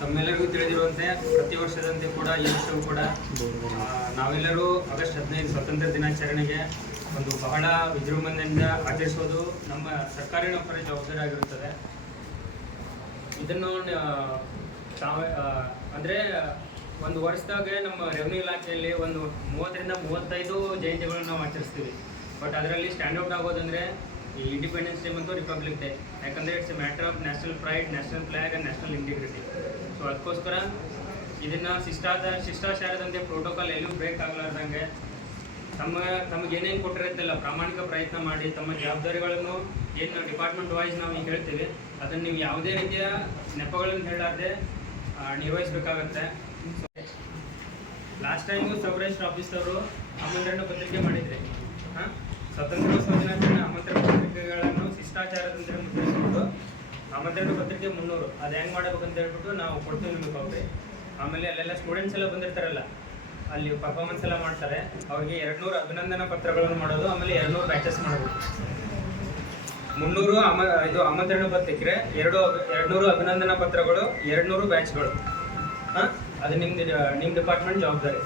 ತಮ್ಮೆಲ್ಲರಿಗೂ ತಿಳಿದಿರುವಂತೆ ಪ್ರತಿ ವರ್ಷದಂತೆ ಕೂಡ ಈ ವರ್ಷವೂ ಕೂಡ ನಾವೆಲ್ಲರೂ ಆಗಸ್ಟ್ ಹದಿನೈದು ಸ್ವಾತಂತ್ರ್ಯ ದಿನಾಚರಣೆಗೆ ಒಂದು ಬಹಳ ವಿಜೃಂಭಣೆಯಿಂದ ಆಚರಿಸೋದು ನಮ್ಮ ಸರ್ಕಾರಿ ನೌಕರ ಜವಾಬ್ದಾರಿ ಆಗಿರುತ್ತದೆ. ಇದನ್ನು ತಾವೇ ಅಂದ್ರೆ ಒಂದು ವರ್ಷದಾಗೆ ನಮ್ಮ ರೆವೆನ್ಯೂ ಇಲಾಖೆಯಲ್ಲಿ ಒಂದು ಮೂವತ್ತರಿಂದ ಮೂವತ್ತೈದು ಜಯಂತಿಗಳನ್ನು ನಾವು ಆಚರಿಸ್ತೀವಿ. ಬಟ್ ಅದರಲ್ಲಿ ಸ್ಟ್ಯಾಂಡ್ ಔಟ್ ಆಗೋದಂದ್ರೆ ಇಂಡಿಪೆಂಡೆನ್ಸ್ ಡೇ ಮತ್ತು ರಿಪಬ್ಲಿಕ್ ಡೇ ಯಾಕಂದರೆ it's a matter of national pride national flag and national integrity so ಅದಕ್ಕೋಸ್ಕರ ಇದನ್ನು ಶಿಷ್ಟಾದ, ಶಿಷ್ಟಾಚಾರದಂತೆ ಪ್ರೋಟೋಕಾಲ್ ಎಲ್ಲೂ ಬ್ರೇಕ್ ಆಗಲಾರ್ದಂಗೆ ತಮ್ಮ, ತಮಗೆ ಏನೇನು ಕೊಟ್ಟಿರುತ್ತಲ್ಲ, ಪ್ರಾಮಾಣಿಕ ಪ್ರಯತ್ನ ಮಾಡಿ, ತಮ್ಮ ಜವಾಬ್ದಾರಿಗಳನ್ನು ಏನು ಡಿಪಾರ್ಟ್ಮೆಂಟ್ ವೈಸ್ ನಾವು ಈಗ ಹೇಳ್ತೀವಿ, ಅದನ್ನು ನೀವು ಯಾವುದೇ ರೀತಿಯ ನೆಪಗಳನ್ನು ಹೇಳಾರ್ದೆ ನಿರ್ವಹಿಸಬೇಕಾಗತ್ತೆ. Last time sub register office ಅವರು ಆಮಂತ್ರಣ ಪತ್ರಿಕೆ ಮಾಡಿದ್ರಿ. ಹಾಂ? ಸ್ವತಂತ್ರೋತ್ಸವ ದಿನಾಚರಣೆ ಆಮಂತ್ರಣ ಪತ್ರಿಕೆಗಳನ್ನು ಶಿಷ್ಟಾಚಾರದಿಂದ ಮುದ್ರಿಸ್ಬಿಟ್ಟು ಆಮಂತ್ರಣ ಪತ್ರಿಕೆ ಮುನ್ನೂರು. ಅದು ಹೆಂಗೆ ಅಂತ ಹೇಳ್ಬಿಟ್ಟು ನಾವು ಕೊಡ್ತೀವಿ ನಿಮಗೆ ಕಾಪಿ ಆಮೇಲೆ ಅಲ್ಲೆಲ್ಲ ಸ್ಟೂಡೆಂಟ್ಸ್ ಎಲ್ಲ ಬಂದಿರ್ತಾರಲ್ಲ, ಅಲ್ಲಿ ಪರ್ಫಾರ್ಮೆನ್ಸ್ ಎಲ್ಲ ಮಾಡ್ತಾರೆ. ಅವ್ರಿಗೆ ಎರಡ್ನೂರು ಅಭಿನಂದನಾ ಪತ್ರಗಳನ್ನು ಮಾಡೋದು, ಆಮೇಲೆ ಎರಡ್ನೂರು ಬ್ಯಾಚಸ್ ಮಾಡಬೇಕು ಮುನ್ನೂರು ಅಮ, ಇದು ಆಮಂತ್ರಣ ಪತ್ರಿಕೆ, ಎರಡು ಎರಡ್ನೂರು ಅಭಿನಂದನಾ ಪತ್ರಗಳು, ಎರಡ್ನೂರು ಬ್ಯಾಚ್ಗಳು ಹಾಂ? ಅದು ನಿಮ್ದು ನಿಮ್ಮ ಡಿಪಾರ್ಟ್ಮೆಂಟ್ ಜವಾಬ್ದಾರಿ.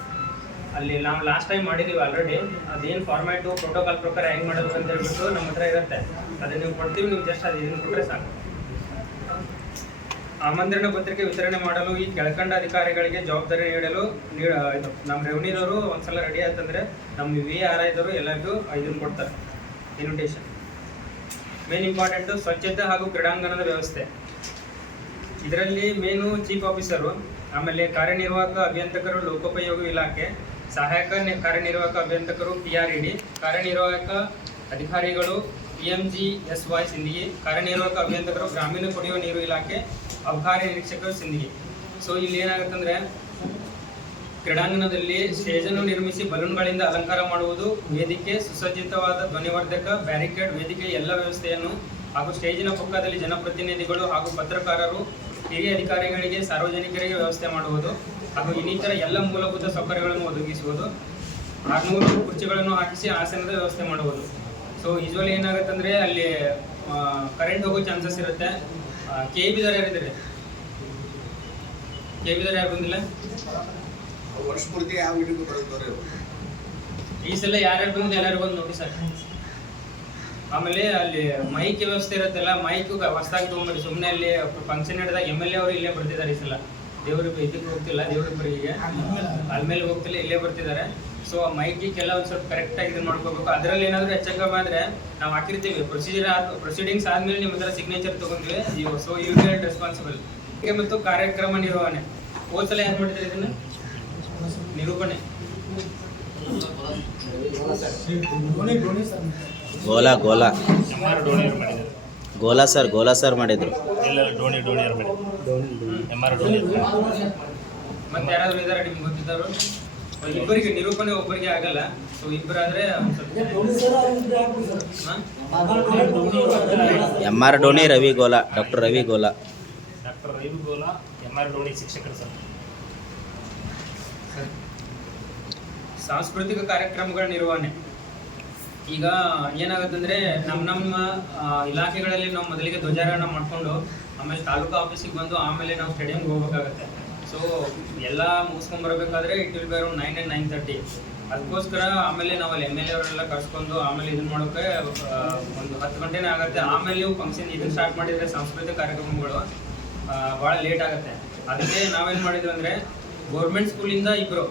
ಅಲ್ಲಿ ನಾವು ಲಾಸ್ಟ್ ಟೈಮ್ ಮಾಡಿದ್ದೀವಿ ಆಲ್ರೆಡಿ ಅದೇನು ಫಾರ್ಮ್ಯಾಟು ಪ್ರೋಟೋಕಾಲ್ ಪ್ರಕಾರ ಹೆಂಗೆ ಮಾಡೋದು ಅಂತ ಹೇಳ್ಬಿಟ್ಟು ನಮ್ಮ ಹತ್ರ ಇರುತ್ತೆ. ಅದನ್ನ ನೀವು ಕೊಡ್ತೀವಿ ನೀವು ಜಸ್ಟ್ ಅದು ಇದನ್ನು ಕೊಟ್ಟರೆ ಸಾಕು. ಆಮಂತ್ರಣ ಪತ್ರಿಕೆ ವಿತರಣೆ ಮಾಡಲು ಈ ಕೆಳಕಂಡ ಅಧಿಕಾರಿಗಳಿಗೆ ಜವಾಬ್ದಾರಿ ನೀಡಲು ನಮ್ಮ ರೆವಿನ್ಯೂದವರು ಒಂದ್ಸಲ ರೆಡಿ ಆಯ್ತಂದ್ರೆ ನಮ್ಮ ವಿ ಆರ್ ಐದವರು ಎಲ್ಲರಿಗೂ ಇದನ್ನು ಕೊಡ್ತಾರೆ. ಇನ್ವಿಟೇಷನ್ ಮೇನ್ ಇಂಪಾರ್ಟೆಂಟು ಸ್ವಚ್ಛತೆ ಹಾಗೂ ಕ್ರೀಡಾಂಗಣದ ವ್ಯವಸ್ಥೆ. ಇದರಲ್ಲಿ ಮೇನು ಚೀಫ್ ಆಫೀಸರು ಆಮೇಲೆ ಕಾರ್ಯನಿರ್ವಾಹಕ ಅಭಿಯಂತಕರು, ಲೋಕೋಪಯೋಗಿ ಇಲಾಖೆ ಸಹಾಯಕ ಕಾರ್ಯನಿರ್ವಾಹಕ ಅಭಿಯಂತಕರು ಪಿ ಆರ್ ಇ ಡಿ ಕಾರ್ಯನಿರ್ವಾಹಕ ಅಧಿಕಾರಿಗಳು P M G S Y Sindagi ಕಾರ್ಯನಿರ್ವಾಹಕ ಅಭಿಯಂತಕರು ಗ್ರಾಮೀಣ ಕುಡಿಯುವ ನೀರು ಇಲಾಖೆ ಅಬಕಾರಿ ನಿರೀಕ್ಷಕರು ಸಿಂದಗಿ ಸೊ ಇಲ್ಲಿ ಏನಾಗುತ್ತಂದ್ರೆ ಕ್ರೀಡಾಂಗಣದಲ್ಲಿ ಸ್ಟೇಜನ್ನು ನಿರ್ಮಿಸಿ ಬಲೂನ್ಗಳಿಂದ ಅಲಂಕಾರ ಮಾಡುವುದು, ವೇದಿಕೆ, ಸುಸಜ್ಜಿತವಾದ ಧ್ವನಿವರ್ಧಕ, ಬ್ಯಾರಿಕೇಡ್, ವೇದಿಕೆ, ಎಲ್ಲ ವ್ಯವಸ್ಥೆಯನ್ನು ಹಾಗೂ ಸ್ಟೇಜಿನ ಪಕ್ಕದಲ್ಲಿ ಜನಪ್ರತಿನಿಧಿಗಳು ಹಾಗೂ ಪತ್ರಕಾರರು ಹಿರಿಯ ಅಧಿಕಾರಿಗಳಿಗೆ ಸಾರ್ವಜನಿಕರಿಗೆ ವ್ಯವಸ್ಥೆ ಮಾಡುವುದು ಹಾಗೂ ಇನ್ನಿತರ ಎಲ್ಲ ಮೂಲಭೂತ ಸೌಕರ್ಯಗಳನ್ನು ಒದಗಿಸುವುದು. ಆರ್ನೂರು ಕುರ್ಚಿಗಳನ್ನು ಹಾಕಿಸಿ ಆಸನದ ವ್ಯವಸ್ಥೆ ಮಾಡುವುದು. ಸೊ ಯೂಶ್ವಲಿ ಏನಾಗುತ್ತಂದ್ರೆ ಅಲ್ಲಿ ಕರೆಂಟ್ ಹೋಗೋ ಚಾನ್ಸಸ್ ಇರುತ್ತೆ. ಕೆ ಬಿ ದರ ಯಾರಿದ್ದಾರೆ ಕೆ ಬಿ ದರ ಯಾರು ಬಂದಿಲ್ಲ? ವರ್ಷ ಪೂರ್ತಿ ಯಾವ ಮೀಟಿಂಗ್ ಈ ಸಲ ಯಾರ್ಯಾರು ಬಂದ್ರೆ ಎಲ್ಲರೂ ಬಂದು ನೋಡಿ ಸರ್. ಆಮೇಲೆ ಅಲ್ಲಿ ಮೈಕ್ ವ್ಯವಸ್ಥೆ ಇರುತ್ತಲ್ಲ ಮೈಕ್ ಹೊಸದಾಗಿ ತೊಗೊಂಬರಿ ಸುಮ್ಮನೆ ಅಲ್ಲಿ ಫಂಕ್ಷನ್ ನಡೆದಾಗ ಎಂ ಎಲ್ ಎ ಅವರು ಇಲ್ಲೇ ಬರ್ತಿದ್ದಾರೆ ಈ ಸಲ. ದೇವ್ರ ಇದಕ್ಕೆ ಹೋಗ್ತಿಲ್ಲ, ದೇವ್ರ ಬರಿಗೆ ಅಲ್ಮೇಲೆ ಹೋಗ್ತಿಲ್ಲ, ಇಲ್ಲೇ ಬರ್ತಿದ್ದಾರೆ. ಸೊ ಮೈಕಿಗೆಲ್ಲ ಒಂದು ಸ್ವಲ್ಪ ಕರೆಕ್ಟಾಗಿ ಇದನ್ನ ಮಾಡ್ಕೋಬೇಕು. ಅದರಲ್ಲಿ ಏನಾದರೂ ಹೆಚ್ಚಕಮ್ಮ ಆದರೆ ನಾವು ಹಾಕಿರ್ತೀವಿ. ಪ್ರೊಸೀಜರ್ ಪ್ರೊಸೀಡಿಂಗ್ಸ್ ಆದಮೇಲೆ ನಿಮ್ಮ ಹತ್ರ ಸಿಗ್ನೇಚರ್ ತೊಗೊಂಡ್ವಿ. ನೀವು ಸೊ ಯು ಆರ್ ರೆಸ್ಪಾನ್ಸಿಬಲ್ ಮತ್ತು ಕಾರ್ಯಕ್ರಮ ನಿರ್ವಹಣೆ. ಹೋದ ಸಲ ಯಾರು ಮಾಡಿದ್ರೆ ಇದನ್ನು? ನಿರೂಪಣೆ. ಗೋಲಾ ಗೋಲಾ. ಗೋಲಾ ಸರ್ ಗೋಲಾ ಸರ್ ಮಾಡಿದ್ರು. ಮತ್ತೆ ಯಾರಾದ್ರೂ ನಿಮ್ಗೆ ಗೊತ್ತಿದ್ದವರು? ಇಬ್ಬರಿಗೆ ನಿರೂಪಣೆ ಒಬ್ಬರಿಗೆ ಆಗಲ್ಲ. So ಇಬ್ಬರಾದ್ರೆ? M R Doni Ravi Gola doctor Ravi Gola. Doctor Ravi Gola M R Doni ಶಿಕ್ಷಕರು ಸರ್. ಸಾಂಸ್ಕೃತಿಕ ಕಾರ್ಯಕ್ರಮಗಳ ನಿರ್ವಹಣೆ. ಈಗ ಏನಾಗುತ್ತಂದ್ರೆ ನಮ್ಮ ನಮ್ಮ ಇಲಾಖೆಗಳಲ್ಲಿ ನಾವು ಮೊದಲಿಗೆ ಧ್ವಜಾರೋಹಣ ಮಾಡಿಕೊಂಡು ಆಮೇಲೆ ತಾಲೂಕು ಆಫೀಸಿಗೆ ಬಂದು ಆಮೇಲೆ ನಾವು ಸ್ಟೇಡಿಯಂಗೆ ಹೋಗ್ಬೇಕಾಗತ್ತೆ. ಸೊ ಎಲ್ಲ ಮುಗಿಸ್ಕೊಂಡ್ ಬರಬೇಕಾದ್ರೆ it will be around nine and nine thirty ಅದಕ್ಕೋಸ್ಕರ ಆಮೇಲೆ ನಾವು ಅಲ್ಲಿ ಎಂ ಎಲ್ ಎ ಅವರೆಲ್ಲ ಕರ್ಸ್ಕೊಂಡು ಆಮೇಲೆ ಇದನ್ನ ಮಾಡೋಕೆ ಒಂದು ಹತ್ತು ಗಂಟೆನೇ ಆಗುತ್ತೆ. ಆಮೇಲೆ ಫಂಕ್ಷನ್ ಇದನ್ನ ಸ್ಟಾರ್ಟ್ ಮಾಡಿದ್ರೆ ಸಾಂಸ್ಕೃತಿಕ ಕಾರ್ಯಕ್ರಮಗಳು ಭಾಳ ಲೇಟ್ ಆಗುತ್ತೆ. ಅದಕ್ಕೆ ನಾವೇನು ಮಾಡಿದ್ವಿ ಅಂದರೆ ಗೌರ್ಮೆಂಟ್ ಸ್ಕೂಲಿಂದ ಇಬ್ಬರು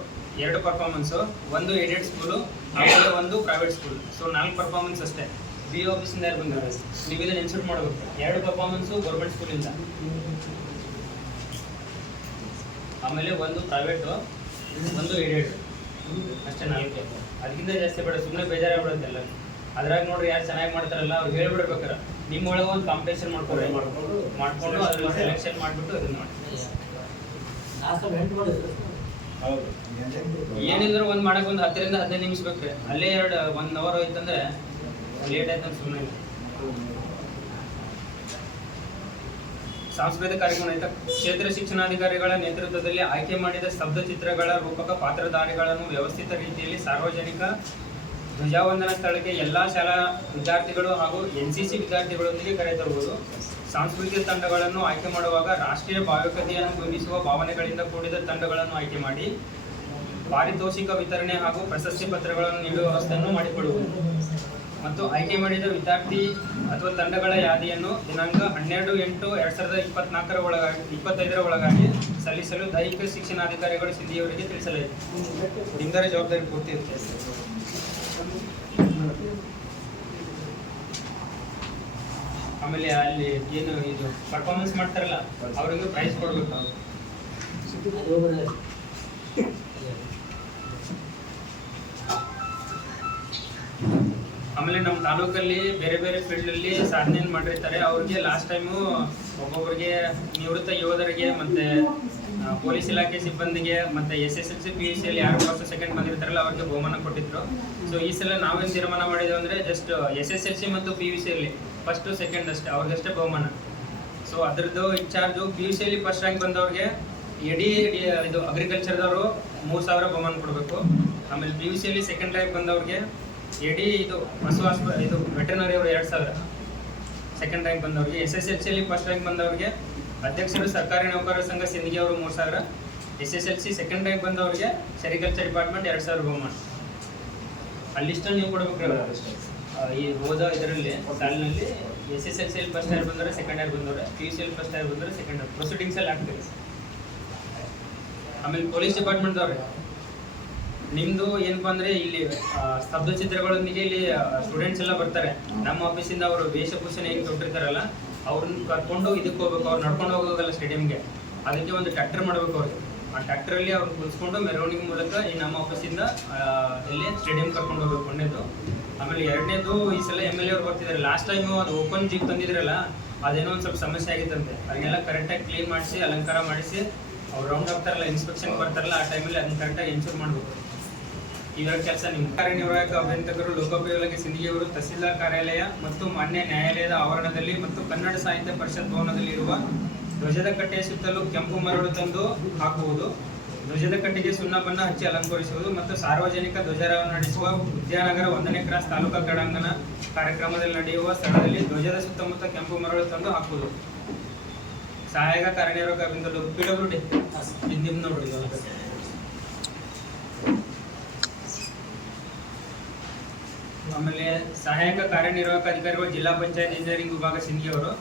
ಎರಡು ಪರ್ಫಾರ್ಮೆನ್ಸು ಒಂದು ಏಡೆಡ್ ಸ್ಕೂಲು ಆಮೇಲೆ ಒಂದು ಪ್ರೈವೇಟ್ ಸ್ಕೂಲ್ ಸೊ ನಾಲ್ಕು ಪರ್ಫಾರ್ಮೆನ್ಸ್ ಅಷ್ಟೇ. ಬಿ ಆಫೀಸಿಂದ ಯಾರು ಬಂದಿದ್ದಾರೆ? ನೀವು ಇದನ್ನ ಇನ್ಸರ್ಟ್ ಮಾಡಬೇಕು. ಎರಡು ಪರ್ಫಾರ್ಮೆನ್ಸು ಗೌರ್ಮೆಂಟ್ ಸ್ಕೂಲಿಂದ ಆಮೇಲೆ ಒಂದು ಪ್ರೈವೇಟು ಒಂದು ಏಡೆಡ್ ಅಷ್ಟೇ ನಾಲ್ಕು. ಅದಕ್ಕಿಂತ ಜಾಸ್ತಿ ಬೇಡ ಸುಮ್ಮನೆ ಬೇಜಾರಾಗ್ಬಿಡುತ್ತೆ ಎಲ್ಲ ಅದ್ರಾಗ ನೋಡ್ರಿ ಯಾರು ಚೆನ್ನಾಗಿ ಮಾಡ್ತಾರಲ್ಲ, ಅವ್ರು ಹೇಳ್ಬಿಡ್ಬೇಕಾರ. ನಿಮ್ಮ ಒಳಗೆ ಒಂದು ಕಾಂಪಿಟೇಷನ್ ಮಾಡ್ಕೊಂಡು ಮಾಡ್ಕೊಂಡು, ಅದ್ರಲ್ಲಿ ಸೆಲೆಕ್ಷನ್ ಮಾಡಿಬಿಟ್ಟು ಅದನ್ನ ಮಾಡಿ ಏನಿದ್ರು ಒಂದ್ ಮಾಡಕ್ ಒಂದ್ ಹತ್ತರಿಂದ ಹದಿನೈದು ನಿಮಿಷ ಬೇಕ್ರಿ ಅಲ್ಲೇ ಎರಡು ಒನ್ ಅವರ್ ಹೋಯ್ತಂದ್ರೆ ಲೇಟ್ ಆಯ್ತು ಸುಮ್ಮನೆ ಸಾಂಸ್ಕೃತಿಕ ಕಾರ್ಯಕ್ರಮ ಕ್ಷೇತ್ರ ಶಿಕ್ಷಣಾಧಿಕಾರಿಗಳ ನೇತೃತ್ವದಲ್ಲಿ ಆಯ್ಕೆ ಮಾಡಿದ ಸ್ತಬ್ಧ ಚಿತ್ರಗಳ ರೂಪಕ ಪಾತ್ರಧಾರಿಗಳನ್ನು ವ್ಯವಸ್ಥಿತ ರೀತಿಯಲ್ಲಿ ಸಾರ್ವಜನಿಕ ಧ್ವಜಾವಂದನ ಸ್ಥಳಕ್ಕೆ ಎಲ್ಲಾ ಶಾಲಾ ವಿದ್ಯಾರ್ಥಿಗಳು ಹಾಗೂ ಎನ್ ಸಿ ಸಿ ವಿದ್ಯಾರ್ಥಿಗಳೊಂದಿಗೆ ಕರೆತರುವುದು. ಸಾಂಸ್ಕೃತಿಕ ತಂಡಗಳನ್ನು ಆಯ್ಕೆ ಮಾಡುವಾಗ ರಾಷ್ಟ್ರೀಯ ಭಾವಕತೆಯನ್ನು ಬಿಂಬಿಸುವ ಭಾವನೆಗಳಿಂದ ಕೂಡಿದ ತಂಡಗಳನ್ನು ಆಯ್ಕೆ ಮಾಡಿ, ಪಾರಿತೋಷಿಕ ವಿತರಣೆ ಹಾಗೂ ಪ್ರಶಸ್ತಿ ಪತ್ರಗಳನ್ನು ನೀಡುವ ವ್ಯವಸ್ಥೆಯನ್ನು ಮಾಡಿಕೊಳ್ಳುವುದು ಮತ್ತು ಆಯ್ಕೆ ಮಾಡಿದ ವಿದ್ಯಾರ್ಥಿ ಅಥವಾ ತಂಡಗಳ ಯಾದಿಯನ್ನು ದಿನಾಂಕ ಹನ್ನೆರಡು ಎಂಟು ಎರಡು ಸಾವಿರದ ಇಪ್ಪತ್ನಾಲ್ಕರ ಒಳಗಾಗಿ, ಇಪ್ಪತ್ತೈದರ ಒಳಗಾಗಿ ಸಲ್ಲಿಸಲು ದೈಹಿಕ ಶಿಕ್ಷಣಾಧಿಕಾರಿಗಳು ಸಿದ್ಧಿಯವರಿಗೆ ತಿಳಿಸಲಾಯಿತು. ನಿಂದರ ಜವಾಬ್ದಾರಿ ಪೂರ್ತಿ ಇರುತ್ತೆ. ಆಮೇಲೆ ಅಲ್ಲಿ ಏನು ಇದು ಪರ್ಫಾರ್ಮೆನ್ಸ್ ಮಾಡ್ತಾರಲ್ಲ ಅವ್ರಿಗೆ ಪ್ರೈಸ್ ಕೊಡ್ಬೇಕು ಆಮೇಲೆ ನಮ್ಮ ತಾಲೂಕಲ್ಲಿ ಬೇರೆ ಬೇರೆ ಫೀಲ್ಡಲ್ಲಿ ಸಾಧನೆ ಮಾಡಿರ್ತಾರೆ. ಅವ್ರಿಗೆ ಲಾಸ್ಟ್ ಟೈಮು ಒಬ್ಬೊಬ್ಬರಿಗೆ ನಿವೃತ್ತ ಯೋಧರಿಗೆ ಮತ್ತೆ ಪೊಲೀಸ್ ಇಲಾಖೆ ಸಿಬ್ಬಂದಿಗೆ ಮತ್ತೆ S S L C, P U ಸಿಯಲ್ಲಿ ಯಾರು ಫಸ್ಟ್ ಸೆಕೆಂಡ್ ಬಂದಿರ್ತಾರಲ್ಲ, ಅವ್ರಿಗೆ ಬಹುಮಾನ ಕೊಟ್ಟಿದ್ರು. ಸೊ ಈ ಸಲ ನಾವೇನು ತೀರ್ಮಾನ ಮಾಡಿದ್ವಿ ಅಂದ್ರೆ just S S L C ಮತ್ತು ಪಿ ಯು ಸಿಯಲ್ಲಿ ಫಸ್ಟ್ ಸೆಕೆಂಡ್ ಅಷ್ಟೇ, ಅವ್ರಿಗಷ್ಟೇ ಬಹುಮಾನ. ಸೊ ಅದರದ್ದು ಇನ್ಚಾರ್ಜು ಪಿ ಯು ಸಿಯಲ್ಲಿ ಫಸ್ಟ್ ರ್ಯಾಂಕ್ ಬಂದವ್ರಿಗೆ ಎಡಿ ಇದು ಅಗ್ರಿಕಲ್ಚರ್ದವರು ಮೂರು ಸಾವಿರ ಬಹುಮಾನ ಕೊಡಬೇಕು. ಆಮೇಲೆ ಪಿ ಯು ಸಿಯಲ್ಲಿ ಸೆಕೆಂಡ್ ರ್ಯಾಂಕ್ ಬಂದವ್ರಿಗೆ ಎಡಿ ಇದು ಹಸು ಇದು ವೆಟರ್ನರಿ ಅವರು ಎರಡು ಸಾವಿರ. ಸೆಕೆಂಡ್ ರ್ಯಾಂಕ್ ಬಂದವ್ರಿಗೆ. ಎಸ್ ಎಸ್ ಎಲ್ ಸಿಯಲ್ಲಿ ಫಸ್ಟ್ ರ್ಯಾಂಕ್ ಬಂದವ್ರಿಗೆ ಅಧ್ಯಕ್ಷರು ಸರ್ಕಾರಿ ನೌಕರರ ಸಂಘ ಸಿಂದಗಿ ಅವರು ಮೂರು ಸಾವಿರ. S S L C second rank ಬಂದವ್ರಿಗೆ ಸೆರಿಕಲ್ಚರ್ ಡಿಪಾರ್ಟ್ಮೆಂಟ್ ಎರಡು ಸಾವಿರ ಬಹುಮಾನ ಅಲ್ಲಿಷ್ಟ ನೀವು ಕೊಡ್ಬೇಕು ಈ ಹೋದ ಇದರಲ್ಲಿ, ಸಾಲಿನಲ್ಲಿ ಎಸ್ ಎಸ್ ಎಲ್ ಸಿಯಲ್ಲಿ ಫಸ್ಟ್ ಇಯರ್ ಬಂದರೆ ಸೆಕೆಂಡ್ ಇಯರ್ ಬಂದವರು ಪಿ ಯು ಸಿಯಲ್ಲಿ ಫಸ್ಟ್ ಇಯರ್ ಬಂದರೆ ಸೆಕೆಂಡ್ ಇಯರ್ ಪ್ರೊಸೀಡಿಂಗ್ಸ್ ಅಲ್ಲಿ ಆಗ್ತದೆ ಆಮೇಲೆ ಪೊಲೀಸ್ ಡಿಪಾರ್ಟ್ಮೆಂಟ್ದವ್ರೆ ನಿಮ್ದು ಏನಪ್ಪಾ ಅಂದ್ರೆ ಇಲ್ಲಿ ಸ್ತಬ್ಧ ಚಿತ್ರಗಳೊಂದಿಗೆ ಇಲ್ಲಿ ಸ್ಟೂಡೆಂಟ್ಸ್ ಎಲ್ಲ ಬರ್ತಾರೆ. ನಮ್ಮ ಆಫೀಸಿಂದ ಅವರು ವೇಷಭೂಷಣ ಏನು ಕೊಟ್ಟಿರ್ತಾರಲ್ಲ ಅವ್ರನ್ನ ಕರ್ಕೊಂಡು ಇದಕ್ಕೆ ಹೋಗ್ಬೇಕು, ಅವ್ರು ನಡ್ಕೊಂಡು ಹೋಗೋದಲ್ಲ ಸ್ಟೇಡಿಯಂಗೆ ಅದಕ್ಕೆ ಒಂದು ಟ್ರ್ಯಾಕ್ಟರ್ ಮಾಡ್ಬೇಕು ಅವ್ರಿಗೆ ಆ ಟ್ರ್ಯಾಕ್ಟರ್ ಅಲ್ಲಿ ಅವ್ರು ಕುಳಿಸ್ಕೊಂಡು ಮೆರವಣಿಗೆ ಮೂಲಕ ಈ ನಮ್ಮ ಆಫೀಸಿಂದ ಇಲ್ಲಿ ಸ್ಟೇಡಿಯಂ ಕರ್ಕೊಂಡು ಹೋಗ್ಬೇಕು ಒಂದೇದು. ಆಮೇಲೆ ಎರಡನೇದು ಈ ಸಲ ಎಂ ಎಲ್ ಎ ಅವ್ರು ಬರ್ತಿದ್ದಾರೆ ಲಾಸ್ಟ್ ಟೈಮ್ ಅದು ಓಪನ್ ಜೀಪ್ ತಂದಿದ್ರಲ್ಲ, ಅದೇನೋ ಒಂದು ಸ್ವಲ್ಪ ಸಮಸ್ಯೆ ಆಗಿತ್ತಂತೆ. ಅದನ್ನೆಲ್ಲ ಕರೆಕ್ಟಾಗಿ ಕ್ಲೀನ್ ಮಾಡಿಸಿ, ಅಲಂಕಾರ ಮಾಡಿಸಿ, ಅವ್ರು ರೌಂಡ್ ಆಗ್ತಾರಲ್ಲ ಇನ್ಸ್ಪೆಕ್ಷನ್ ಬರ್ತಾರಲ್ಲ, ಆ ಟೈಮಲ್ಲಿ ಅದನ್ನ ಕರೆಕ್ಟಾಗಿ ಎನ್ಶೂರ್ ಮಾಡಬೇಕು. ಇವೆರಡು ಕೆಲಸ ನಿಮ್ಮ ಕಾರ್ಯನಿರ್ವಾಹಕ ಅಭಿಯಂತಕರು ಲೋಕೋಪಯೋಗಿ ಸಿಂಧಿಗೆಯವರು ತಹಸೀಲ್ದಾರ್ ಕಾರ್ಯಾಲಯ ಮತ್ತು ಮಾನ್ಯ ನ್ಯಾಯಾಲಯದ ಆವರಣದಲ್ಲಿ ಮತ್ತು ಕನ್ನಡ ಸಾಹಿತ್ಯ ಪರಿಷತ್ ಭವನದಲ್ಲಿರುವ ಧ್ವಜದ ಕಟ್ಟೆಯ ಸುತ್ತಲೂ ಕೆಂಪು ಮರಳು ತಂದು ಹಾಕುವುದು ಧ್ವಜದ ಕಟ್ಟೆಗೆ ಸುಣ್ಣ ಹಚ್ಚಿ ಅಲಂಕರಿಸುವುದು ಮತ್ತು ಸಾರ್ವಜನಿಕ ಧ್ವಜಾರೋಹಣ ನಡೆಸುವ ಉದ್ಯಾನಗರ ಒಂದನೇ ಕ್ರಾಸ್ ತಾಲೂಕಾ ಕ್ರೀಡಾಂಗಣ ಕಾರ್ಯಕ್ರಮದಲ್ಲಿ ನಡೆಯುವ ಸ್ಥಳದಲ್ಲಿ ಧ್ವಜದ ಸುತ್ತಮುತ್ತ ಕೆಂಪು ಮರಳು ತಂದು ಹಾಕುವುದು. ಸಹಾಯಕ ಕಾರ್ಯನಿರ್ವಾಹಕ ಅಭಿಯಂತರು ಪಿಡಬ್ಲ್ಯೂ ಡಿ. ನೋಡ್ರಿ ಆಮೇಲೆ ಸಹಾಯಕ ಕಾರ್ಯನಿರ್ವಾಹಕ ಅಧಿಕಾರಿಗಳು ಜಿಲ್ಲಾ ಪಂಚಾಯತ್ ಇಂಜಿನಿಯರಿಂಗ್ ವಿಭಾಗ ಸಿಂಧಿ ಅವರು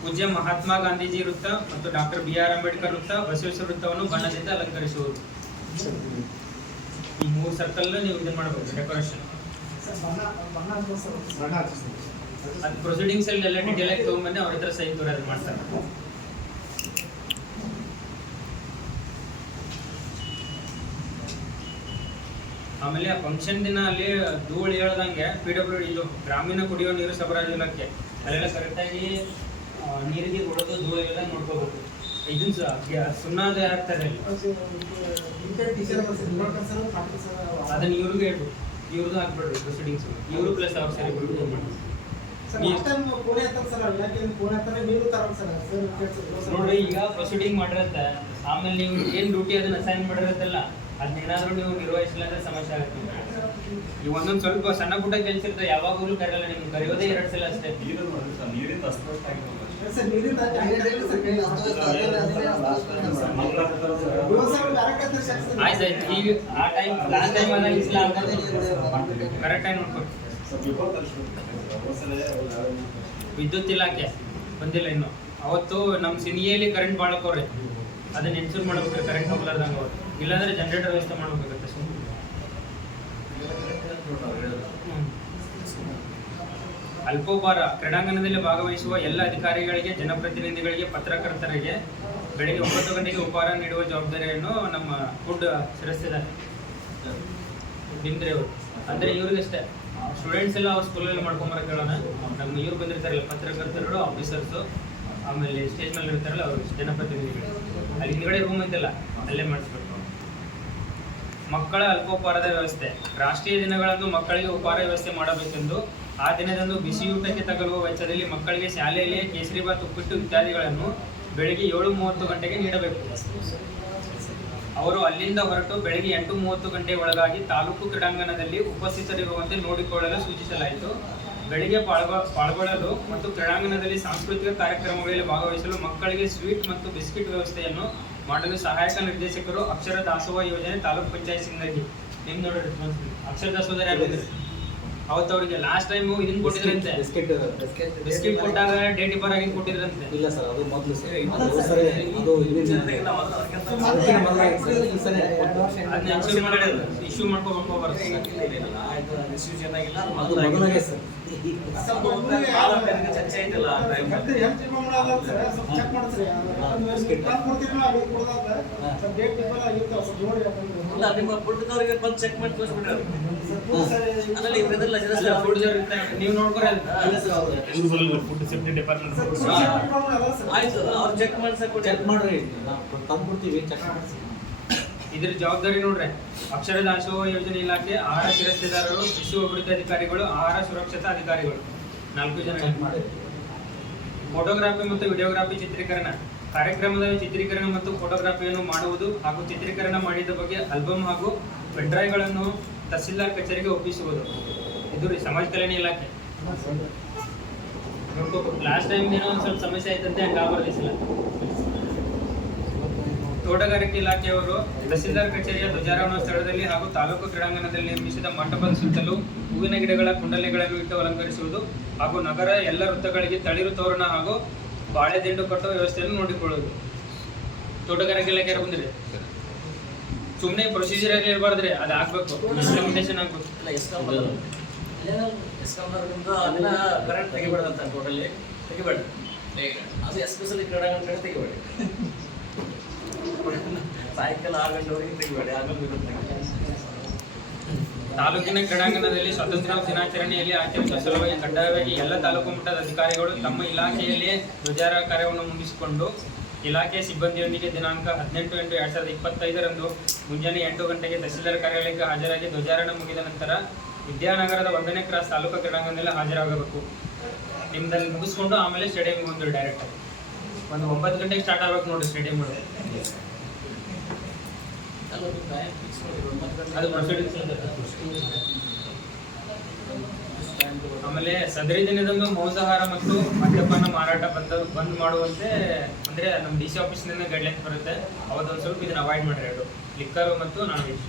ಪೂಜ್ಯ ಮಹಾತ್ಮ ಗಾಂಧೀಜಿ ವೃತ್ತ ಮತ್ತು ಡಾಕ್ಟರ್ ಬಿ ಆರ್ ಅಂಬೇಡ್ಕರ್ ವೃತ್ತ ಬಸವೇಶ್ವರ ವೃತ್ತವನ್ನು ಬಣ್ಣದಿಂದ ಅಲಂಕರಿಸುವುದು ಈ ಮೂರು ಸರ್ಕಲ್ ನೀವು ಇದನ್ನ ಮಾಡಬಹುದು ಡೆಕೋರೇಷನ್ ಅದು ಪ್ರೊಸೀಡಿಂಗ್ಸ್ ಅಲ್ಲಿ ಎಲ್ಲ ಡೀಟೇಲ್ ಆಗಿ ತಗೊಂಡ್ಬಂದು ಅವ್ರ ಹತ್ರ ಸಹಿ ತೋರಿ ಅದನ್ನ ಮಾಡ್ತಾರೆ. ಆಮೇಲೆ ಫಂಕ್ಷನ್ ದಿನ ಅಲ್ಲಿ ಧೂಳು ಹೇಳ್ದಂಗೆ ಪಿ ಡಬ್ಲ್ಯೂ ಇದು ಗ್ರಾಮೀಣ ಕುಡಿಯುವ ನೀರು ಸರಬರಾಜು ಇಲಾಖೆ ಅಲ್ಲೆಲ್ಲ ಕರೆಕ್ಟಾಗಿ ನೀರಿಗೆ ಕೊಡೋದು ಧೂಳು ಹೇಳ್ದಂಗೆ ನೋಡ್ಕೋಬೇಕು. ಇದನ್ನ ಸುಣ್ಣದ ಹಾಕ್ತಾರೆ. ಅದನ್ನ ಇವ್ರಿಗೆ ಹೇಳ್ಬೇಕು. ಇವ್ರದ್ದು ಹಾಕ್ಬಿಡ್ರಿ ಪ್ರೊಸೀಡಿಂಗ್ಸ್ ಇವರು ಪ್ಲಸ್ ಅವ್ರ ಸರಿ ನೋಡ್ರಿ ಈಗ ಪ್ರೊಸೀಡಿಂಗ್ ಮಾಡಿರತ್ತೆ. ಆಮೇಲೆ ನೀವು ಏನ್ ಡ್ಯೂಟಿ ಅದನ್ನ ಅಸೈನ್ ಮಾಡಿರತ್ತಲ್ಲ? ಅದನ್ನೇನಾದ್ರೂ ನೀವು ನಿರ್ವಹಿಸಿಲ್ಲ ಅಂದ್ರೆ ಸಮಸ್ಯೆ ಆಗುತ್ತೆ. ಈ ಒಂದೊಂದು ಸ್ವಲ್ಪ ಸಣ್ಣ ಪುಟ್ಟ ಕೆಲಸ ಇರ್ತದೆ ಯಾವಾಗಲೂ ಕರೆಯಲ್ಲ ನಿಮ್ಗೆ ಕರೆಯೋದೇ ಎರಡು ಸಲ ಅಷ್ಟೇ. ಆಯ್ತು ಆಯ್ತು. ಈಗ ಆ ಟೈಮ್ ಟೈಮ್ ಆದಾಗ ಇಸ್ಲ ಕರೆಕ್ಟ್ ಟೈಮ್ ನೋಡ್ಕೊಂಡು ವಿದ್ಯುತ್ ಇಲಾಖೆ. ಬಂದಿಲ್ಲ ಇನ್ನು. ಅವತ್ತು ನಮ್ಮ ಸಿನಿಯಲ್ಲಿ ಕರೆಂಟ್ ಬಾಳಕೋರಿ ಅದನ್ನ ಇನ್ಸೂರ್ ಮಾಡ್ಬೇಕು ಕರೆಂಟ್ ಹೋಗ್ಲಾರ್ದಂಗ ಅವ್ರು. ಇಲ್ಲಾಂದ್ರೆ ಜನರೇಟರ್ ವ್ಯವಸ್ಥೆ ಮಾಡ್ಬೇಕಾಗತ್ತೆ ಸುಮ್ಮನೆ ಕ್ರೀಡಾಂಗಣದಲ್ಲಿ ಭಾಗವಹಿಸುವ ಎಲ್ಲ ಅಧಿಕಾರಿಗಳಿಗೆ, ಜನಪ್ರತಿನಿಧಿಗಳಿಗೆ, ಪತ್ರಕರ್ತರಿಗೆ ಬೆಳಗ್ಗೆ ಒಂಬತ್ತು ಗಂಟೆಗೆ ಉಪಹಾರ ನೀಡುವ ಜವಾಬ್ದಾರಿಯನ್ನು ನಮ್ಮ ಫುಡ್ ಶಿರಸ್ತಿದ್ದಾರೆ ಬಿಂದ್ರೆ ಅಂದರೆ ಅಂದ್ರೆ ಇವ್ರಿಗಷ್ಟೇ ಸ್ಟೂಡೆಂಟ್ಸ್ ಎಲ್ಲ ಅವ್ರ ಸ್ಕೂಲಲ್ಲಿ ಮಾಡ್ಕೊಂಬರಕ್ಕೆ ಹೇಳೋಣ ನಮ್ಮ ಇವ್ರು ಬಂದಿರ್ತಾರಲ್ಲ, ಪತ್ರಕರ್ತರು ಆಫೀಸರ್ಸು ಆಮೇಲೆ ಸ್ಟೇಜ್ ಮೇಲೆ ಇರ್ತಾರಲ್ಲ ಅವರು, ಜನಪ್ರತಿನಿಧಿಗಳು. ಅಲ್ಲಿ ಹಿಂದ್ಗಡೆ ರೂಮ್ ಐತಲ್ಲ ಅಲ್ಲೇ ಮಾಡಿಸ್ಬೇಕು. ಮಕ್ಕಳ ಅಲ್ಪೋಪಹಾರದ ವ್ಯವಸ್ಥೆ. ರಾಷ್ಟ್ರೀಯ ದಿನಗಳಂದು ಮಕ್ಕಳಿಗೆ ಉಪಹಾರ ವ್ಯವಸ್ಥೆ ಮಾಡಬೇಕೆಂದು, ಆ ದಿನದಂದು ಬಿಸಿಯೂಟಕ್ಕೆ ತಗಲುವ ವೆಚ್ಚದಲ್ಲಿ ಮಕ್ಕಳಿಗೆ ಶಾಲೆಯಲ್ಲಿ ಕೇಸರಿಬಾತ್ ಉಪ್ಪಿಟ್ಟು ಇತ್ಯಾದಿಗಳನ್ನು ಬೆಳಗ್ಗೆ ಏಳು ಮೂವತ್ತು ಗಂಟೆಗೆ ನೀಡಬೇಕು. ಅವರು ಅಲ್ಲಿಂದ ಹೊರಟು ಬೆಳಗ್ಗೆ ಎಂಟು ಮೂವತ್ತು ಗಂಟೆ ಒಳಗಾಗಿ ತಾಲೂಕು ಕ್ರೀಡಾಂಗಣದಲ್ಲಿ ಉಪಸ್ಥಿತರಿರುವಂತೆ ನೋಡಿಕೊಳ್ಳಲು ಸೂಚಿಸಲಾಯಿತು. ಬೆಳಿಗ್ಗೆ ಪಾಲ್ಗೊ ಪಾಲ್ಗೊಳ್ಳಲು ಮತ್ತು ಕ್ರೀಡಾಂಗಣದಲ್ಲಿ ಸಾಂಸ್ಕೃತಿಕ ಕಾರ್ಯಕ್ರಮಗಳಲ್ಲಿ ಭಾಗವಹಿಸಲು ಮಕ್ಕಳಿಗೆ ಸ್ವೀಟ್ ಮತ್ತು ಬಿಸ್ಕಿಟ್ ವ್ಯವಸ್ಥೆಯನ್ನು ಮಾಡಲು ಸಹಾಯಕ ನಿರ್ದೇಶಕರು ಅಕ್ಷರ ದಾಸೋಹ ಯೋಜನೆ ತಾಲೂಕು ಪಂಚಾಯತ್ ಸಿಂಗಿ ನಿಮ್ ನೋಡ್ರಿ ಅಕ್ಷರ ದಾಸೋಹ ಯಾರು ಅವತ್ತು ಅವ್ರಿಗೆ ಲಾಸ್ಟ್ ಟೈಮ್ ಇದನ್ನ ಕೊಟ್ಟಿದ್ರಂತೆ ಬಿಸ್ಕೆಟ್ ಬಿಸ್ಕೆಟ್ ಕೊಟ್ಟಾಗ ಡೇಟ್ ಇಬ್ಬರ್ ಆಗಿ ಕೊಟ್ಟಿದ್ರಂತೆ ಇಲ್ಲ ಸರ್ ಅದು ಮೊದಲು ಸರ್ ಅದು ಅದನ್ನ ಇಶ್ಯೂ ಮಾಡ್ಕೊಂಡು ಇಶ್ಯೂ ಮಾಡ್ಕೋಬೇಕು ಮೊದಲು ಅದು ಮೊದಲಾಗೆ ಸರ್ ನಿಮ್ಮ ಫುಡ್ದವ್ರಿಗೆ ಬಂದು ಚೆಕ್ ಮಾಡಿ. ನೀವು ನೋಡ್ಕೊರಿ ಫುಡ್ ಸೇಫ್ಟಿ ಡಿಪಾರ್ಟ್ಮೆಂಟ್ ಆಯ್ತು ಅವ್ರು ಚೆಕ್ ಮಾಡ್ಸಕ್ ಚೆಕ್ ಮಾಡ್ರಿ. ತಂದು ಕೊಡ್ತೀವಿ ಚೆಕ್ ಇದ್ರ ಜವಾಬ್ದಾರಿ ನೋಡ್ರಿ. ಅಕ್ಷರ ದಾಸೋಹ ಯೋಜನೆ ಇಲಾಖೆ ಆಹಾರ ಶಿರಸ್ತೆದಾರರು ಶಿಶು ಅಭಿವೃದ್ಧಿ ಅಧಿಕಾರಿಗಳು ಆಹಾರ ಸುರಕ್ಷತಾ ಅಧಿಕಾರಿಗಳು. ನಾಲ್ಕು ಜನ ಹೆಲ್ಪ್ ಮಾಡಿದ್ರು. ಫೋಟೋಗ್ರಾಫಿ ಮತ್ತು ವಿಡಿಯೋಗ್ರಾಫಿ ಚಿತ್ರೀಕರಣ. ಕಾರ್ಯಕ್ರಮದ ಚಿತ್ರೀಕರಣ ಮತ್ತು ಫೋಟೋಗ್ರಾಫಿಯನ್ನು ಮಾಡುವುದು ಹಾಗೂ ಚಿತ್ರೀಕರಣ ಮಾಡಿದ ಬಗ್ಗೆ ಆಲ್ಬಮ್ ಹಾಗೂ ಪೆನ್ಡ್ರೈವ್ಗಳನ್ನು ತಹಸೀಲ್ದಾರ್ ಕಚೇರಿಗೆ ಒಪ್ಪಿಸುವುದು. ಇದು ರೀ ಸಮಾಜ ಕಲ್ಯಾಣ ಇಲಾಖೆ. ಲಾಸ್ಟ್ ಟೈಮ್ ಏನೋ ಒಂದು ಸ್ವಲ್ಪ ಸಮಸ್ಯೆ ಆಯ್ತಂತೆ ಹಂಗೆ ಸಲ ತೋಟಗಾರಿಕೆ ಇಲಾಖೆಯವರು ತಹಸೀಲ್ದಾರ್ ಕಚೇರಿಯ ಧ್ವಜಾರೋಹಣ ಸ್ಥಳದಲ್ಲಿ ಹಾಗೂ ತಾಲೂಕು ಕ್ರೀಡಾಂಗಣದಲ್ಲಿ ನಿರ್ಮಿಸಿದ ಮಂಟಪದ ಸುತ್ತಲೂ ಹೂವಿನ ಗಿಡಗಳ ಕುಂಡಲೆಗಳನ್ನು ಇಟ್ಟು ಅಲಂಕರಿಸುವುದು ಹಾಗೂ ನಗರ ಎಲ್ಲ ವೃತ್ತಗಳಿಗೆ ತಳಿರು ತೋರಣ ಹಾಗೂ ಬಾಳೆ ದಿಂಡು ಕಟ್ಟುವ ವ್ಯವಸ್ಥೆಯನ್ನು ನೋಡಿಕೊಳ್ಳುವುದು. ತೋಟಗಾರಿಕೆ ಇಲಾಖೆ ಬಂದಿದೆ? ಸುಮ್ಮನೆ ಪ್ರೊಸೀಜರ್ ಆಗಿ ಇರಬಾರ್ದ್ರೆ ಅದು ಆಗ್ಬೇಕು. ಇಂಪ್ಲಿಮೆಂಟೇಷನ್ ಆಗ್ಬೇಕು. ಕರೆಂಟ್ ತೆಗಿಬೇಡಂತ ಟೋಟಲಿ ತೆಗಿಬೇಡ. ಅದು ಎಸ್ಪೆಷಲಿ ಕ್ರೀಡಾಂಗಣ ತೆಗಿಬೇಡಿ. ತಾಲೂಕಿನ ಕ್ರೀಡಾಂಗಣದಲ್ಲಿ ಸ್ವಾತಂತ್ರ್ಯ ದಿನಾಚರಣೆಯಲ್ಲಿ ಆಚರಿಸುವ ಸಲುವಾಗಿ ಕಡ್ಡಾಯವಾಗಿ ಎಲ್ಲ ತಾಲೂಕು ಮಟ್ಟದ ಅಧಿಕಾರಿಗಳು ತಮ್ಮ ಇಲಾಖೆಯಲ್ಲಿಯೇ ಧ್ವಜಾರ ಕಾರ್ಯವನ್ನು ಮುಗಿಸಿಕೊಂಡು ಇಲಾಖೆಯ ಸಿಬ್ಬಂದಿಯೊಂದಿಗೆ ದಿನಾಂಕ ಹದಿನೆಂಟು ಎಂಟು ಎರಡ್ ಸಾವಿರದ ಇಪ್ಪತ್ತೈದರಂದು ಮುಂಜಾನೆ ಎಂಟು ಗಂಟೆಗೆ ತಹಸೀಲ್ದಾರ್ ಕಾರ್ಯಾಲಯಕ್ಕೆ ಹಾಜರಾಗಿ ಧ್ವಜಾರೋಹಣ ಮುಗಿದ ನಂತರ ವಿದ್ಯಾನಗರದ ಒಂದನೇ ಕ್ರಾಸ್ ತಾಲೂಕು ಕ್ರೀಡಾಂಗಣದಲ್ಲಿ ಹಾಜರಾಗಬೇಕು. ನಿಮ್ದಲ್ಲಿ ಮುಗಿಸ್ಕೊಂಡು ಆಮೇಲೆ ಸ್ಟೇಡಿಯಂ ಒಂದು ಡೈರೆಕ್ಟ್ ಒಂದು ಒಂಬತ್ತು ಗಂಟೆಗೆ ಸ್ಟಾರ್ಟ್ ಆಗಬೇಕು ನೋಡಿ ಸ್ಟೇಡಿಯಂ ಅಲ್ಲೊಂದು ಟೈಮ್ ಫಿಕ್ಸ್ ಮಾಡಿದ್ರು ಮತ್ತೆ ಅದು ಪ್ರೊಸೀಡಿಂಗ್ಸ್ ಆಮೇಲೆ ಸದರಿ ದಿನದಂದು ಮಾಂಸಾಹಾರ ಮತ್ತು ಮದ್ಯಪಾನ ಮಾರಾಟ ಬಂದ ಬಂದ್ ಮಾಡುವಂತೆ ಅಂದ್ರೆ ನಮ್ಮ ಡಿ ಸಿ ಆಫೀಸ್ನಿಂದ ಗೈಡ್ಲೈನ್ಸ್ ಬರುತ್ತೆ. ಅವತ್ತೊಂದು ಸ್ವಲ್ಪ ಇದನ್ನ ಅವಾಯ್ಡ್ ಮಾಡ್ರಿ ಎರಡು. ಲಿಕ್ಕರ್ ಮತ್ತು ನಾನ್ ವೆಜ್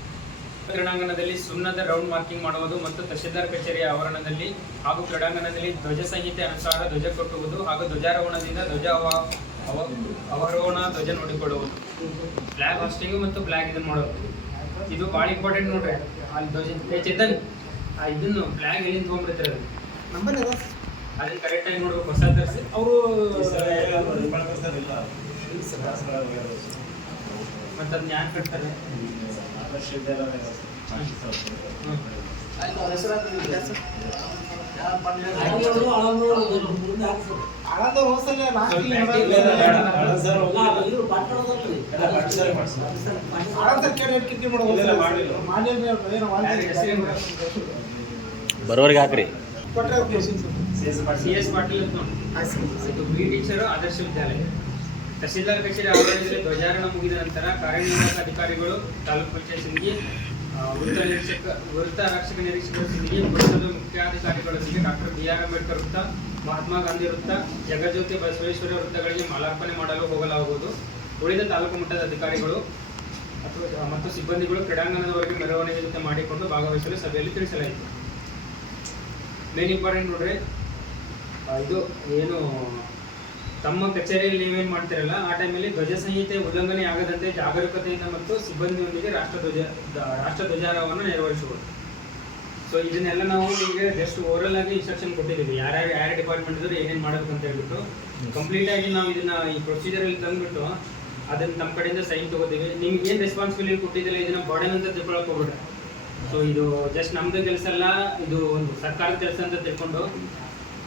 ಕ್ರೀಡಾಂಗಣದಲ್ಲಿ ಸುಣ್ಣದ ರೌಂಡ್ ಮಾರ್ಕಿಂಗ್ ಮಾಡುವುದು ಮತ್ತು ತಹಶೀಲ್ದಾರ್ ಕಚೇರಿಯ ಆವರಣದಲ್ಲಿ ಹಾಗೂ ಕ್ರೀಡಾಂಗಣದಲ್ಲಿ ಧ್ವಜ ಸಂಹಿತೆ ಅನುಸಾರ ಧ್ವಜ ಕಟ್ಟುವುದು ಹಾಗೂ ಧ್ವಜಾರೋಹಣದಿಂದ ಧ್ವಜ ಅವ ಅವ ಅವರೋಹಣ ಧ್ವಜ ನೋಡಿಕೊಳ್ಳುವುದು. ಫ್ಲಾಗ್ ಹಾಸ್ಟಿಂಗ್ ಮತ್ತು ಫ್ಲಾಗ್ ಇದನ್ನು ಮಾಡೋದು ಇದು ಭಾಳ ಇಂಪಾರ್ಟೆಂಟ್ ನೋಡ್ರಿ. ಅಲ್ಲಿ ಧ್ವಜ ಚೇತನ್ ಇದನ್ನು ಫ್ಲಾಗ್ ಎಲ್ಲಿಂದ ತೊಗೊಂಡ್ಬಿಡ್ತಾರೆ ಅದು? ಅದನ್ನ ಕರೆಕ್ಟ್ ಆಗಿ ನೋಡ್ಬೇಕು ಹೊಸ ತರಿಸಿ. ಅವರು ಮತ್ತೆ ಅದನ್ನ ಯಾಕೆ ಕಟ್ತಾರೆ. ಬರೋರಿಗೆ ಹಾಕ್ರಿ. C S Patil teacher Adarsha Vidyalaya. Tahsildar ಕಚೇರಿ ಆವರಣದಲ್ಲಿ ಧ್ವಜಾರೋಹಣ ಮುಗಿದ ನಂತರ ಕಾರ್ಯನಿರ್ವಾಹಕ ಅಧಿಕಾರಿಗಳು ತಾಲೂಕು ಪಂಚಾಯತ್ ಸಮಿತಿ ವೃತ್ತ ನಿರೀಕ್ಷಕ, ವೃತ್ತ ರಕ್ಷಕ ನಿರೀಕ್ಷಕರ ಸಮಿತಿ ವೃತ್ತದ ಮುಖ್ಯಾಧಿಕಾರಿಗಳೊಂದಿಗೆ ಡಾಕ್ಟರ್ ಬಿ ಆರ್ ಅಂಬೇಡ್ಕರ್ ವೃತ್ತ, ಮಹಾತ್ಮ ಗಾಂಧಿ ವೃತ್ತ, ಜಗಜ್ಯೋತಿ ಬಸವೇಶ್ವರ ವೃತ್ತಗಳಿಗೆ ಮಾಲಾರ್ಪಣೆ ಮಾಡಲು ಹೋಗಲಾಗುವುದು. ಉಳಿದ ತಾಲೂಕು ಮಟ್ಟದ ಅಧಿಕಾರಿಗಳು ಅಥವಾ ಮತ್ತು ಸಿಬ್ಬಂದಿಗಳು ಕ್ರೀಡಾಂಗಣದವರೆಗೆ ಮೆರವಣಿಗೆ ಜೊತೆ ಮಾಡಿಕೊಂಡು ಭಾಗವಹಿಸಲು ಸಭೆಯಲ್ಲಿ ತಿಳಿಸಲಾಯಿತು. ಮೇನ್ ಇಂಪಾರ್ಟೆಂಟ್ ನೋಡ್ರಿ ಇದು ಏನು ತಮ್ಮ ಕಚೇರಿಯಲ್ಲಿ ನೀವೇನು ಮಾಡ್ತಿರಲ್ಲ ಆ ಟೈಮಲ್ಲಿ ಧ್ವಜ ಸಂಹಿತೆ ಉಲ್ಲಂಘನೆ ಆಗದಂತೆ ಜಾಗರೂಕತೆಯಿಂದ ಮತ್ತು ಸಿಬ್ಬಂದಿಯೊಂದಿಗೆ ರಾಷ್ಟ್ರಧ್ವಜ ರಾಷ್ಟ್ರ ರಾಷ್ಟ್ರಧ್ವಜಾರವನ್ನು ನೆರವೇರಿಸಬಹುದು ಸೊ ಇದನ್ನೆಲ್ಲ ನಾವು ಈಗ ಜಸ್ಟ್ ಓವರಲ್ ಆಗಿ ಇನ್ಸ್ಟ್ರಕ್ಷನ್ ಕೊಟ್ಟಿದ್ದೀವಿ. ಯಾರ್ಯಾರು ಯಾರ ಡಿಪಾರ್ಟ್ಮೆಂಟ್ ಇದ್ರೆ ಏನೇನು ಮಾಡಬೇಕು ಅಂತ ಹೇಳ್ಬಿಟ್ಟು ಕಂಪ್ಲೀಟ್ ಆಗಿ ನಾವು ಇದನ್ನ ಈ ಪ್ರೊಸೀಜರ್ ಅಲ್ಲಿ ತಂದ್ಬಿಟ್ಟು ಅದನ್ನ ನಮ್ಮ ಕಡೆಯಿಂದ ಸೈನ್ ತಗೋತೀವಿ. ನಿಮ್ಗೆ ಏನು ರೆಸ್ಪಾನ್ಸಿಬಿಲಿಟಿ ಕೊಟ್ಟಿದ್ದಿಲ್ಲ ಇದನ್ನ ಬಾಡಿ ಅಂತ ತಿಳ್ಕೊಳಕ್ ಹೋಗ್ಬಿಡ್ರಿ ಸೊ ಇದು ಜಸ್ಟ್ ನಮ್ದು ಕೆಲಸ ಅಲ್ಲ ಇದು ಒಂದು ಸರ್ಕಾರದ ಕೆಲಸ ಅಂತ ತಿಳ್ಕೊಂಡು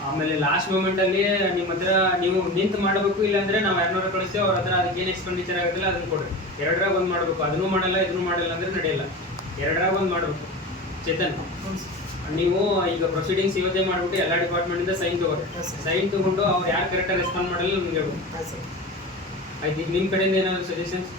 ಆಮೇಲೆ ಲಾಸ್ಟ್ ಮೂಮೆಂಟ್ ಅಲ್ಲಿ ನಿಮ್ಮ ಹತ್ರ ನೀವು ನಿಂತು ಮಾಡಬೇಕು ಇಲ್ಲಾಂದ್ರೆ ನಾವು ಎರಡ್ನೂರ ಕಳಿಸಿ ಅವ್ರ ಹತ್ರ ಅದಕ್ಕೆ ಏನು ಎಕ್ಸ್ಪೆಂಡಿಚರ್ ಆಗುತ್ತಲ್ಲ ಅದನ್ನ ಕೊಡ್ರಿ. ಎರಡರ ಒಂದು ಮಾಡಬೇಕು. ಅದನ್ನೂ ಮಾಡಲ್ಲ ಇದನ್ನು ಮಾಡಲ್ಲ ಅಂದ್ರೆ ನಡೆಯಲ್ಲ. ಎರಡರ ಒಂದು ಮಾಡಬೇಕು. ಚೇತನ್ ನೀವು ಈಗ ಪ್ರೊಸೀಡಿಂಗ್ಸ್ ಇವತ್ತೇ ಮಾಡ್ಬಿಟ್ಟು ಎಲ್ಲ ಡಿಪಾರ್ಟ್ಮೆಂಟ್ ಇಂದ ಸೈನ್ ತಗೋರಿ. ಸೈನ್ ತಗೊಂಡು ಅವ್ರು ಯಾರು ಕರೆಕ್ಟಾಗಿ ರೆಸ್ಪಾಂಡ್ ಮಾಡಲ್ಲ ನಿಮ್ಗೆ ಹೇಳ್ಬೇಕು ಆಯ್ತು ಈಗ ನಿಮ್ಮ ಕಡೆಯಿಂದ ಏನಾದ್ರು ಸಜೆಷನ್ಸ್